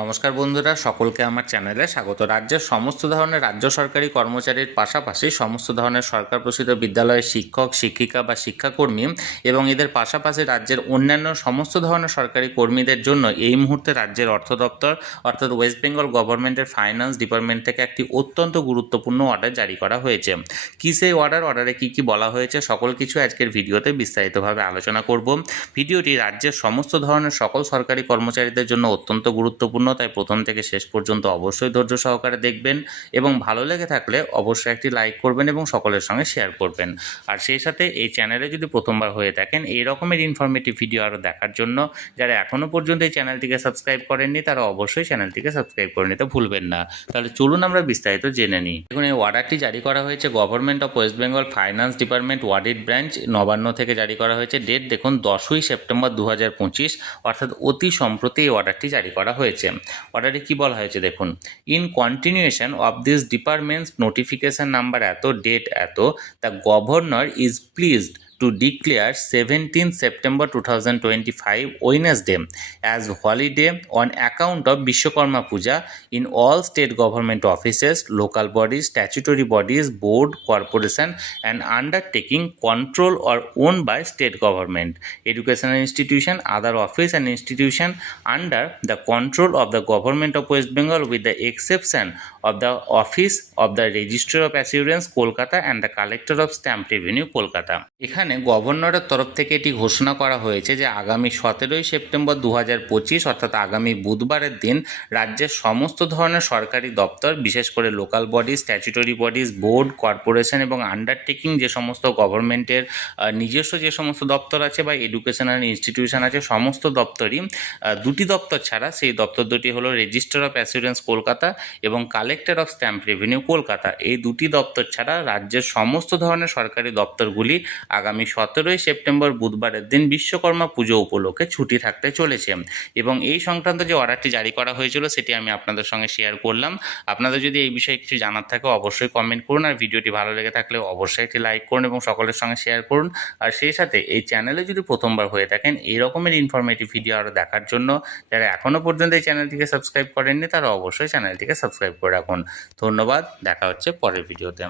নমস্কার বন্ধুরা, সকলকে আমার চ্যানেলে স্বাগত। রাজ্যের সমস্ত ধরনের রাজ্য সরকারি কর্মচারীর পাশাপাশি সমস্ত ধরনের সরকার প্রসিদ্ধ বিদ্যালয়ের শিক্ষক, শিক্ষিকা বা শিক্ষাকর্মী এবং এদের পাশাপাশি রাজ্যের অন্যান্য সমস্ত ধরনের সরকারি কর্মীদের জন্য এই মুহূর্তে রাজ্যের অর্থ দপ্তর অর্থাৎ ওয়েস্ট বেঙ্গল গভর্নমেন্টের ফাইন্যান্স ডিপার্টমেন্ট থেকে একটি অত্যন্ত গুরুত্বপূর্ণ অর্ডার জারি করা হয়েছে। কী সেই অর্ডার অর্ডারে কী কী বলা হয়েছে, সকল কিছু আজকের ভিডিওতে বিস্তারিতভাবে আলোচনা করব। ভিডিওটি রাজ্যের সমস্ত ধরনের সকল সরকারি কর্মচারীদের জন্য অত্যন্ত গুরুত্বপূর্ণ তাই প্রথম থেকে শেষ পর্যন্ত অবশ্যই ধৈর্য সহকারে দেখবেন এবং ভালো লেগে থাকলে অবশ্যই একটি লাইক করবেন এবং সকলের সঙ্গে শেয়ার করবেন। আর সেই সাথে এই চ্যানেলে যদি প্রথমবার হয়ে থাকেন, এই রকমের ইনফরমেটিভ ভিডিও আরও দেখার জন্য যারা এখনও পর্যন্ত এই চ্যানেলটিকে সাবস্ক্রাইব করেননি, তারা অবশ্যই চ্যানেলটিকে সাবস্ক্রাইব করে নিতে ভুলবেন না। তাহলে চলুন আমরা বিস্তারিত জেনে নিই। দেখুন, এই অর্ডারটি জারি করা হয়েছে government of West Bengal finance department audit branch Nabanna থেকে জারি করা হয়েছে। ডেট দেখুন, দশই সেপ্টেম্বর দু হাজার পঁচিশ, অর্থাৎ অতি সম্প্রতি এই অর্ডারটি জারি করা হয়েছে। অর্ডারে কি বলা হয়েছে দেখুন। In continuation of this departments notification number এত ডেট এত the governor is pleased to declare 17th September 2025 Wednesday as holiday on account of Vishwakarma Puja in all state government offices, local bodies, statutory bodies, board, corporation and undertaking control or owned by state government, educational institution, other office and institution under the control of the government of West Bengal with the exception of the office of the Registrar of Assurance Kolkata and the Collector of Stamp Revenue Kolkata এখানে গভর্নরের তরফ থেকে এটি ঘোষণা করা হয়েছে যে আগামী সতেরোই সেপ্টেম্বর দু হাজার পঁচিশ, অর্থাৎ আগামী বুধবারের দিন, রাজ্যের সমস্ত ধরনের সরকারি দপ্তর, বিশেষ করে local body statutory bodies board corporation এবং আন্ডারটেকিং যে সমস্ত গভর্নমেন্টের নিজস্ব যে সমস্ত দপ্তর আছে বা এডুকেশনাল ইনস্টিটিউশন আছে, সমস্ত দপ্তরই দুটি দপ্তর ছাড়া সেই দপ্তর দুটি হলো রেজিস্টার অফ অ্যাসুরেন্স কলকাতা এবং collector of stamp revenue Kolkata. এই দুটি দপ্তর ছাড়া রাজ্যের সমস্ত ধরনের সরকারি দপ্তরগুলি আগামী সতেরোই সেপ্টেম্বর বুধবারের দিন বিশ্বকর্মা পুজো উপলক্ষে ছুটি থাকতে চলেছে। এবং এই সংক্রান্ত যে অর্ডারটি জারি করা হয়েছিল, সেটি আমি আপনাদের সঙ্গে শেয়ার করলাম। আপনাদের যদি এই বিষয়ে কিছু জানার থাকে, অবশ্যই কমেন্ট করুন। আর ভিডিওটি ভালো লেগে থাকলে অবশ্যই একটি লাইক করুন এবং সকলের সঙ্গে শেয়ার করুন। আর সেই সাথে এই চ্যানেলে যদি প্রথমবার হয়ে থাকেন এই রকমের ইনফরমেটিভ ভিডিও আরও দেখার জন্য যারা এখনও পর্যন্ত এই চ্যানেলটিকে সাবস্ক্রাইব করেননি, তারা অবশ্যই চ্যানেলটিকে সাবস্ক্রাইব করে রাখুন। ধন্যবাদ। দেখা হচ্ছে পরের ভিডিওতে